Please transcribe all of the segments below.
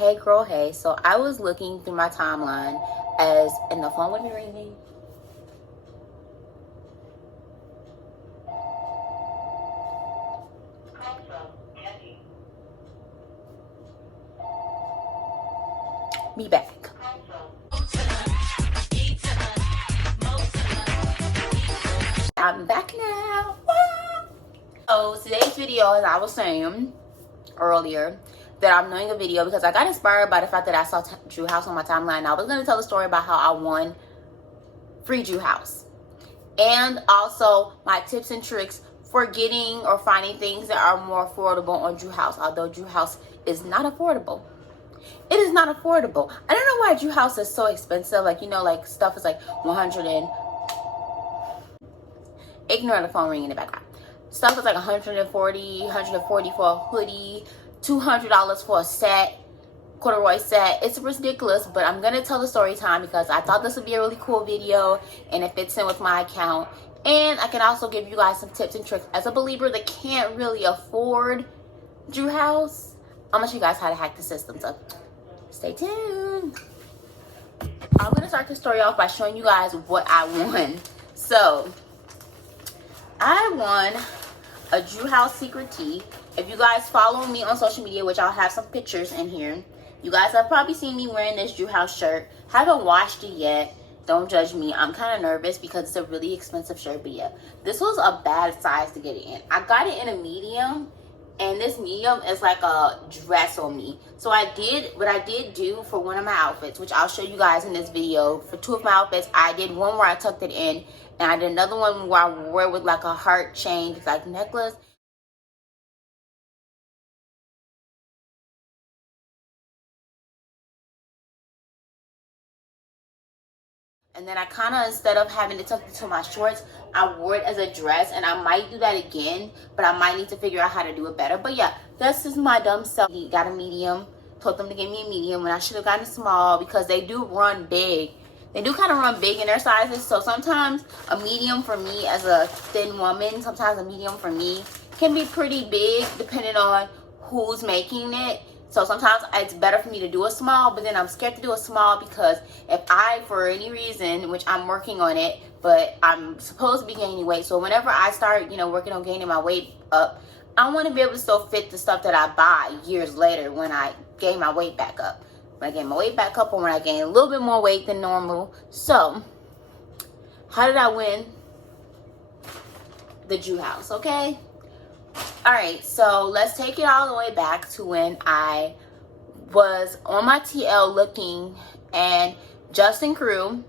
Hey girl, hey. So I was looking through my timeline and the phone would be ringing. Be back. I'm back now. So today's video, as I was saying earlier, that I'm doing a video because I got inspired by the fact that I saw Drew House on my timeline. I was going to tell the story about how I won free Drew House, and also my tips and tricks for getting or finding things that are more affordable on Drew House. Although Drew House is not affordable, it is not affordable. I don't know why Drew House is so expensive. Like, you know, like stuff is like 100 and ignore the phone ringing in the background. Stuff is like 140 for a hoodie, $200 for a set, corduroy set. It's ridiculous, but I'm gonna tell the story time because I thought this would be a really cool video and it fits in with my account. And I can also give you guys some tips and tricks as a believer that can't really afford Drew House. I'm gonna show you guys how to hack the system, so stay tuned. I'm gonna start the story off by showing you guys what I won. So I won a Drew House secret tee. If you guys follow me on social media, which I'll have some pictures in here, you guys have probably seen me wearing this Drew House shirt. Haven't washed it yet. Don't judge me. I'm kind of nervous because it's a really expensive shirt. But yeah, this was a bad size to get it in. I got it in a medium, and this medium is like a dress on me. So what I did do for one of my outfits, which I'll show you guys in this video. For two of my outfits, I did one where I tucked it in, and I did another one where I wore it with like a heart chain, like necklace. And then I kind of, instead of having it tucked into my shorts, I wore it as a dress. And I might do that again, but I might need to figure out how to do it better. But yeah, this is my dumb self. Got a medium. Told them to give me a medium when I should have gotten a small, because they do run big. They do kind of run big in their sizes. So sometimes a medium for me as a thin woman, sometimes a medium for me can be pretty big depending on who's making it. So sometimes it's better for me to do a small, but then I'm scared to do a small because if I, for any reason, which I'm working on it, but I'm supposed to be gaining weight. So whenever I start, you know, working on gaining my weight up, I want to be able to still fit the stuff that I buy years later when I gain my weight back up. When I gain my weight back up, or when I gain a little bit more weight than normal. So how did I win the Drew House? Okay. Alright, so let's take it all the way back to when I was on my TL looking, and Justin Crew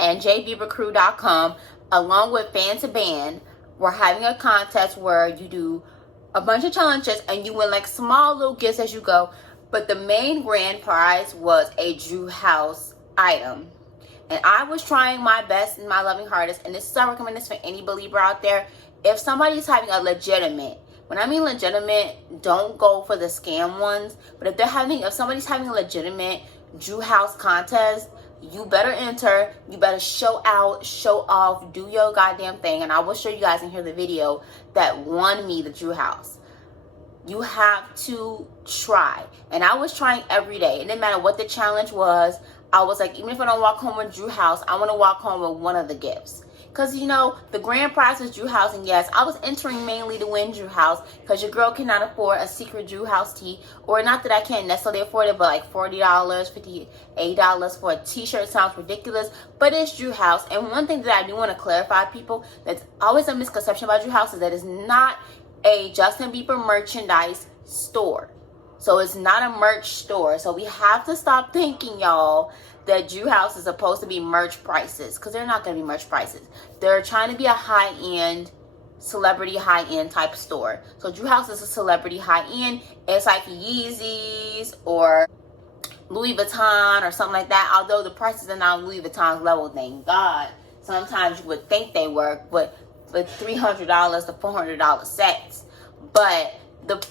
and jbeavercrew.com along with Fan to Band were having a contest where you do a bunch of challenges and you win like small little gifts as you go, but the main grand prize was a Drew House item. And I was trying my best and my loving hardest, and this is I recommend this for any believer out there. If somebody's having a legitimate, when I mean legitimate, don't go for the scam ones, but if somebody's having a legitimate Drew House contest, you better enter, you better show out, show off, do your goddamn thing. And I will show you guys in here the video that won me the Drew House. You have to try. And I was trying every day. It didn't matter what the challenge was. I was like, even if I don't walk home with Drew House, I want to walk home with one of the gifts. Because, you know, the grand prize was Drew House. And yes, I was entering mainly to win Drew House, because your girl cannot afford a secret Drew House tee. Or not that I can't necessarily afford it, but like $40, $58 for a t-shirt sounds ridiculous. But it's Drew House. And one thing that I do want to clarify, people, that's always a misconception about Drew House, is that it's not a Justin Bieber merchandise store. So it's not a merch store. So we have to stop thinking, y'all, that Drew House is supposed to be merch prices, because they're not going to be merch prices. They're trying to be a high-end, celebrity high-end type store. So Drew House is a celebrity high-end. It's like Yeezys or Louis Vuitton or something like that. Although the prices are not Louis Vuitton's level, thank God. Sometimes you would think they were, but with $300 to $400 sets. But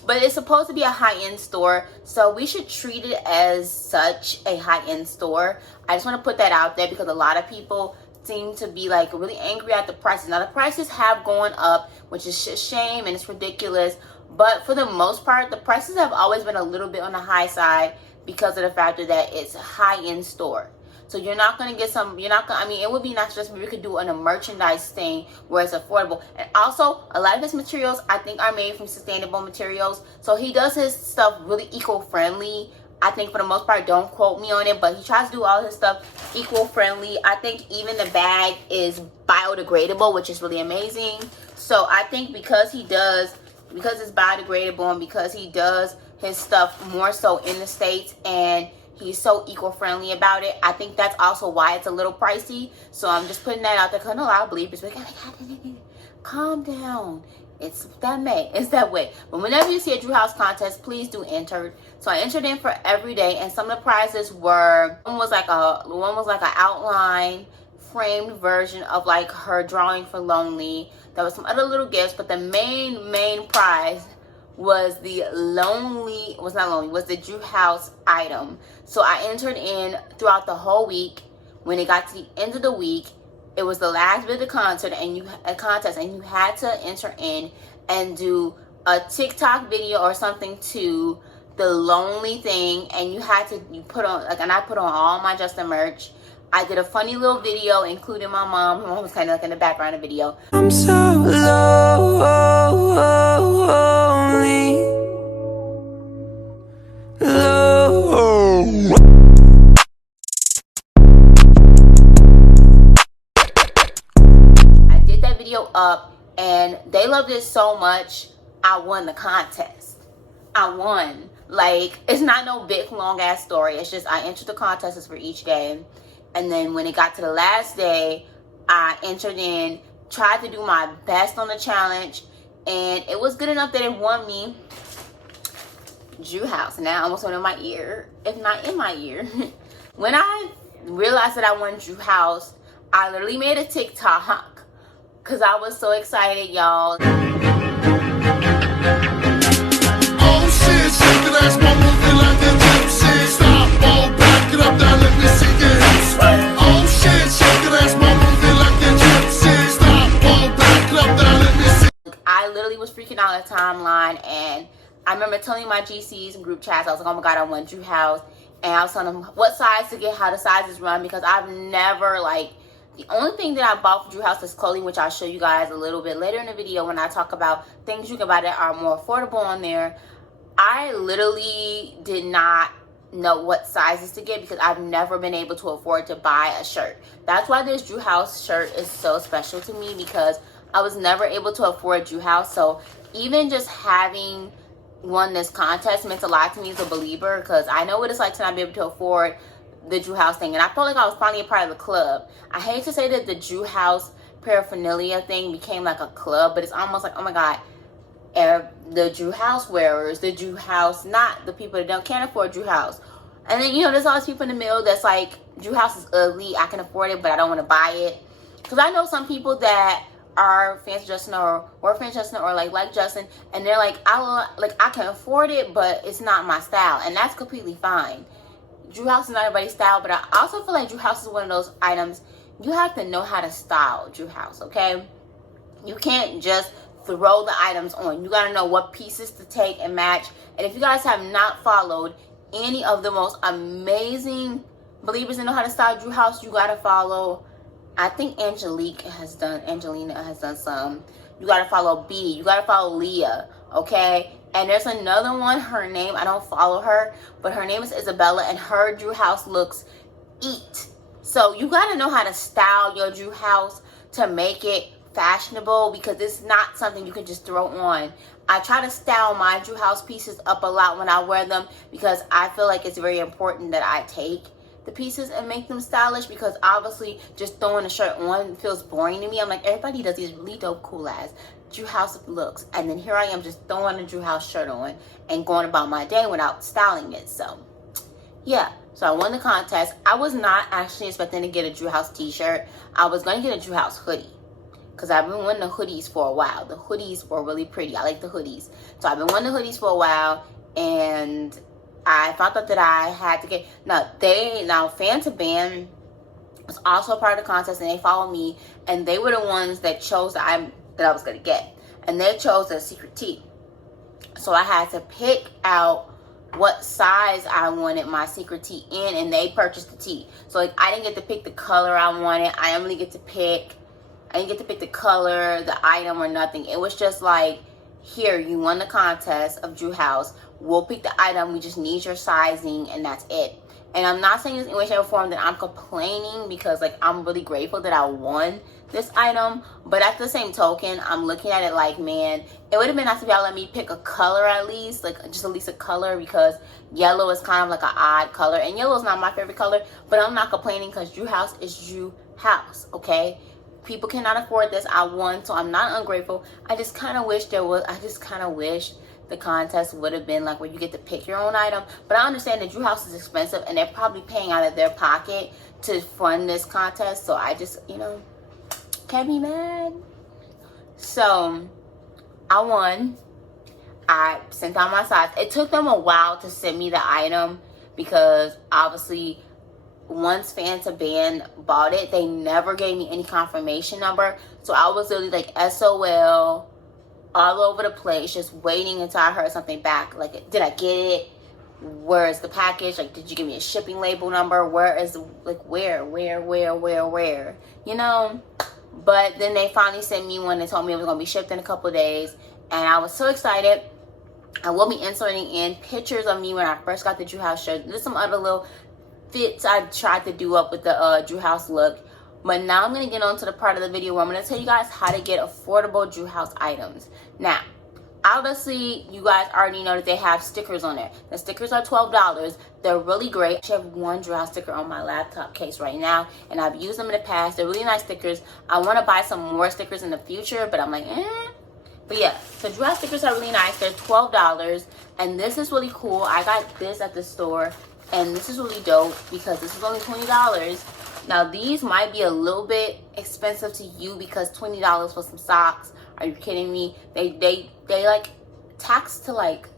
it's supposed to be a high-end store, so we should treat it as such, a high-end store. I just want to put that out there because a lot of people seem to be like really angry at the prices. Now the prices have gone up, which is a shame and it's ridiculous, but for the most part the prices have always been a little bit on the high side. because of the factor that it's high-end store. So you're not going to get some, you're not going to, I mean, it would be nice just we could do a merchandise thing where it's affordable. And also, a lot of his materials, I think, are made from sustainable materials. So he does his stuff really eco-friendly. I think for the most part, don't quote me on it, but he tries to do all his stuff eco-friendly. I think even the bag is biodegradable, which is really amazing. So I think because it's biodegradable and because he does his stuff more so in the States and he's so eco-friendly about it, I think that's also why it's a little pricey. So I'm just putting that out there because I know a lot of believers like, oh my God, calm down. It's that way. But whenever you see a Drew House contest, please do enter. So I entered in for every day, and some of the prizes were, one was like an outline framed version of like her drawing for Lonely. There was some other little gifts, but the main prize was the Drew House item. So I entered in throughout the whole week. When it got to the end of the week, it was the last bit of the contest, and you had to enter in and do a TikTok video or something to the Lonely thing, and you put on, like, and I put on all my Justin merch. I did a funny little video, including my mom. My mom was kind of like in the background of the video. I'm so lonely. I did that video up, and they loved it so much, I won the contest. I won. Like, it's not no big, long-ass story. It's just I entered the contests for each day. And then when it got to the last day, I entered in, tried to do my best on the challenge, and it was good enough that it won me Drew House. Now I almost went in my ear, if not in my ear. When I realized that I won Drew House, I literally made a TikTok because I was so excited, y'all. Oh shit, shake that ass, my movie like a gypsy. Stop, all back it up, now let me see it. Oh shit, shake that ass, my movie like a gypsy. Stop, all back it up, now let me see. I literally was freaking out on the timeline, and I remember telling my GCs and group chats, I was like, oh my God, I won Drew House. And I was telling them what size to get, how the sizes run, because I've never, like, the only thing that I bought for Drew House is clothing, which I'll show you guys a little bit later in the video when I talk about things you can buy that are more affordable on there. I literally did not know what sizes to get because I've never been able to afford to buy a shirt. That's why this Drew House shirt is so special to me, because I was never able to afford Drew House. So even just having won this contest meant a lot to me as a believer, because I know what it's like to not be able to afford the Drew House thing, and I felt like I was finally a part of the club. I hate to say that the Drew House paraphernalia thing became like a club, but it's almost like, oh my God, the Drew House wearers, the Drew House, not the people that can't afford Drew House. And then, you know, there's all these people in the middle that's like, Drew House is ugly, I can afford it, but I don't want to buy it. Because I know some people that are fans of Justin or fans of Justin or like Justin, and they're like, I can afford it, but it's not my style, and that's completely fine. Drew House is not everybody's style, but I also feel like Drew House is one of those items you have to know how to style Drew House, okay? You can't just throw the items on. You got to know what pieces to take and match. And if you guys have not followed any of the most amazing believers that know how to style Drew House, you got to follow, I think Angelina has done some. You got to follow B. You got to follow Leah, okay? And there's another one, her name, I don't follow her, but her name is Isabella, and her Drew House looks eat. So you got to know how to style your Drew House to make it fashionable, because it's not something you can just throw on. I try to style my Drew House pieces up a lot when I wear them, because I feel like it's very important that I take the pieces and make them stylish, because obviously just throwing a shirt on feels boring to me. I'm like, everybody does these really dope, cool ass Drew House looks, and then here I am just throwing a Drew House shirt on and going about my day without styling it. So yeah, so I won the contest. I was not actually expecting to get a Drew House t-shirt. I was going to get a Drew House hoodie, because I've been wanting the hoodies for a while. The hoodies were really pretty. I like the hoodies. So I've been wanting the hoodies for a while, and I found out that I had to get, now Fan to Band was also a part of the contest, and they followed me, and they were the ones that chose that I was going to get. And they chose a secret tee. So I had to pick out what size I wanted my secret tee in, and they purchased the tee. So like I didn't get to pick the color I wanted. I didn't get to pick the color, the item, or nothing. It was just like, here, you won the contest of Drew House. We'll pick the item. We just need your sizing, and that's it. And I'm not saying this in any way, shape, or form that I'm complaining, because like I'm really grateful that I won this item. But at the same token, I'm looking at it like, man, it would have been nice if y'all let me pick a color at least, like just at least a color, because yellow is kind of like an odd color, and yellow is not my favorite color. But I'm not complaining, because Drew House is Drew House, okay? People cannot afford this. I won, so I'm not ungrateful. I just kind of wish the contest would have been like where you get to pick your own item. But I understand that Drew House is expensive, and they're probably paying out of their pocket to fund this contest. So I just, can't be mad. So I won. I sent out my size. It took them a while to send me the item, because obviously once Fan to Band bought it, they never gave me any confirmation number. So I was literally like SOL all over the place, just waiting until I heard something back. Like, did I get it? Where is the package? Like, did you give me a shipping label number? Where is, like, where? But then they finally sent me one. They told me it was going to be shipped in a couple of days. And I was so excited. I will be inserting in pictures of me when I first got the Drew House shirt. There's some other little fits I tried to do up with the Drew House look. But now I'm going to get on to the part of the video where I'm going to tell you guys how to get affordable Drew House items. Now, obviously, you guys already know that they have stickers on there. The stickers are $12. They're really great. I actually have one Drew House sticker on my laptop case right now, and I've used them in the past. They're really nice stickers. I want to buy some more stickers in the future, but I'm like, But yeah, so Drew House stickers are really nice. They're $12, and this is really cool. I got this at the store, and this is really dope because this is only $20. Now, these might be a little bit expensive to you, because $20 for some socks. Are you kidding me? They like tax to like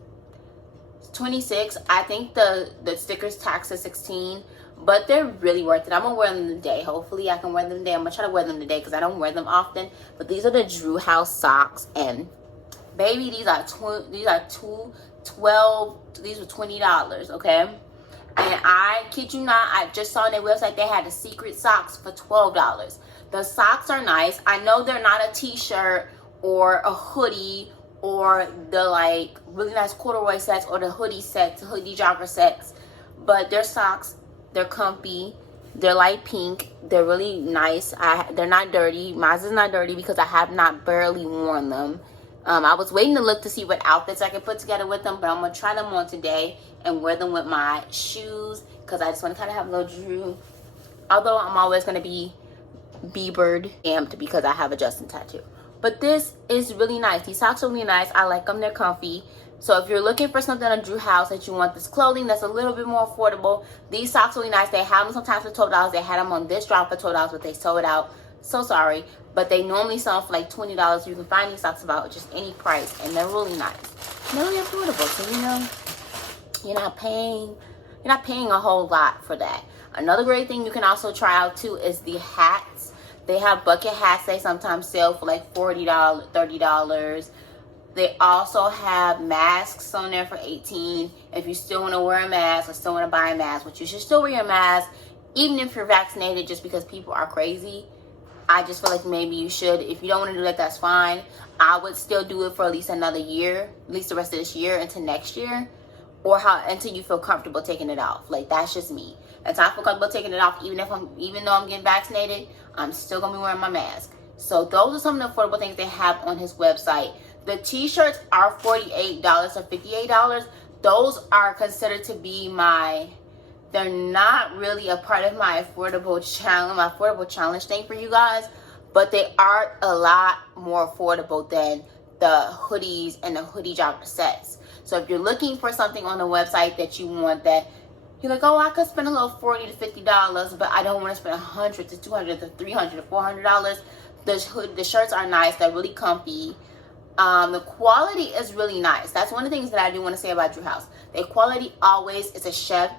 26. I think the stickers tax to 16, but they're really worth it. I'm gonna wear them today. Hopefully I can wear them today. I'm gonna try to wear them today because I don't wear them often. But these are the Drew House socks, and baby, these are $20, okay? And I kid you not, I just saw on their website they had the secret socks for $12. The socks are nice. I know they're not a t-shirt or a hoodie or the like really nice corduroy sets or the hoodie sets, hoodie jogger sets, but they're socks. They're comfy. They're light pink. They're really nice. They're not dirty. Mine is not dirty because I have not barely worn them. I was waiting to look to see what outfits I could put together with them, but I'm going to try them on today and wear them with my shoes, because I just want to kind of have a little Drew. Although I'm always going to be Biebered amped because I have a Justin tattoo. But this is really nice. These socks are really nice. I like them. They're comfy. So if you're looking for something on Drew House that you want this clothing that's a little bit more affordable, these socks are really nice. They have them sometimes for $12. They had them on this drop for $12, but they sold out. So sorry. But they normally sell for like $20. You can find these socks about just any price, and they're really nice. And they're really affordable. So you're not paying a whole lot for that. Another great thing you can also try out too is the hats. They have bucket hats. They sometimes sell for like $40, $30. They also have masks on there for $18. If you still want to wear a mask or still want to buy a mask, which you should still wear your mask, even if you're vaccinated, just because people are crazy. I just feel like maybe you should. If you don't want to do that, that's fine. I would still do it for at least another year, at least the rest of this year into next year, or until you feel comfortable taking it off. Like, that's just me. Until I feel comfortable taking it off, even though I'm getting vaccinated, I'm still gonna be wearing my mask. So those are some of the affordable things they have on his website. The t-shirts are $48 or $58. Those are considered to be they're not really a part of my affordable challenge thing for you guys, but they are a lot more affordable than the hoodies and the hoodie jogger sets. So if you're looking for something on the website that you want, that you're like, oh, I could spend a little $40 to $50, but I don't want to spend $100 to $200 to $300 to $400. The shirts are nice. They're really comfy. The quality is really nice. That's one of the things that I do want to say about Drew House. The quality always is a chef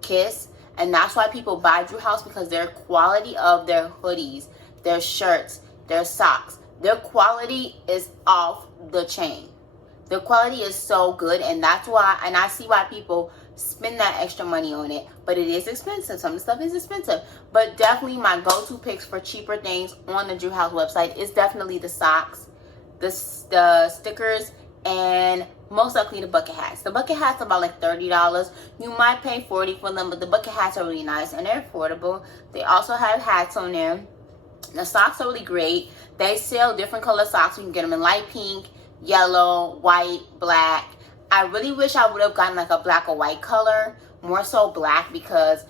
kiss, and that's why people buy Drew House, because their quality of their hoodies, their shirts, their socks, their quality is off the chain. The quality is so good, and that's why, and I see why people spend that extra money on it. But it is expensive. Some of the stuff is expensive. But definitely my go-to picks for cheaper things on the Drew House website is definitely the socks, the stickers, and most likely the bucket hats. The bucket hats are about like $30. You might pay $40 for them, but the bucket hats are really nice and they're affordable. They also have hats on there. The socks are really great. They sell different color socks. You can get them in light pink, yellow, white, black. I really wish I would have gotten like a black or white color, more so black, because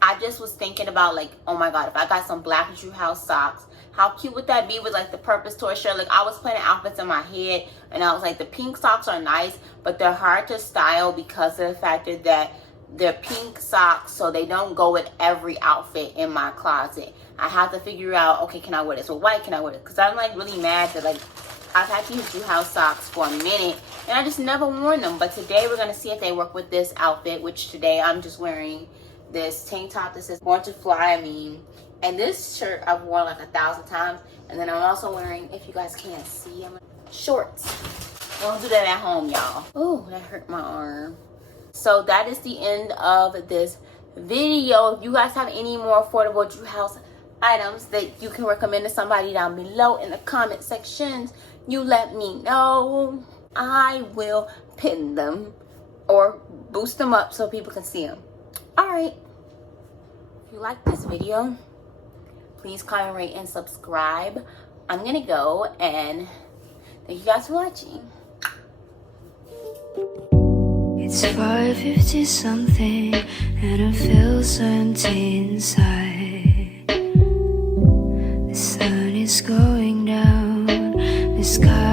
I just was thinking about like, oh my god, if I got some black Drew House socks, how cute would that be with like the purpose toy shirt? Like, I was planning outfits in my head, and I was like, the pink socks are nice, but they're hard to style because of the fact that they're pink socks, so they don't go with every outfit in my closet. I have to figure out, okay, can I wear this with white? Can I wear it? Because I'm like really mad that like I've had these Drew House socks for a minute and I just never worn them. But today we're gonna see if they work with this outfit, which today I'm just wearing this tank top that says Born to Fly, and this shirt I've worn like 1,000 times. And then I'm also wearing, if you guys can't see, I'm shorts. Don't do that at home, y'all. Oh, that hurt my arm. So that is the end of this video. If you guys have any more affordable Drew House items that you can recommend to somebody down below in the comment sections, you let me know. I will pin them or boost them up so people can see them. Alright, if you like this video, please comment, rate, and subscribe. I'm gonna go, and thank you guys for watching. It's 5:50 something and I feel so empty inside. The sun is going down, the sky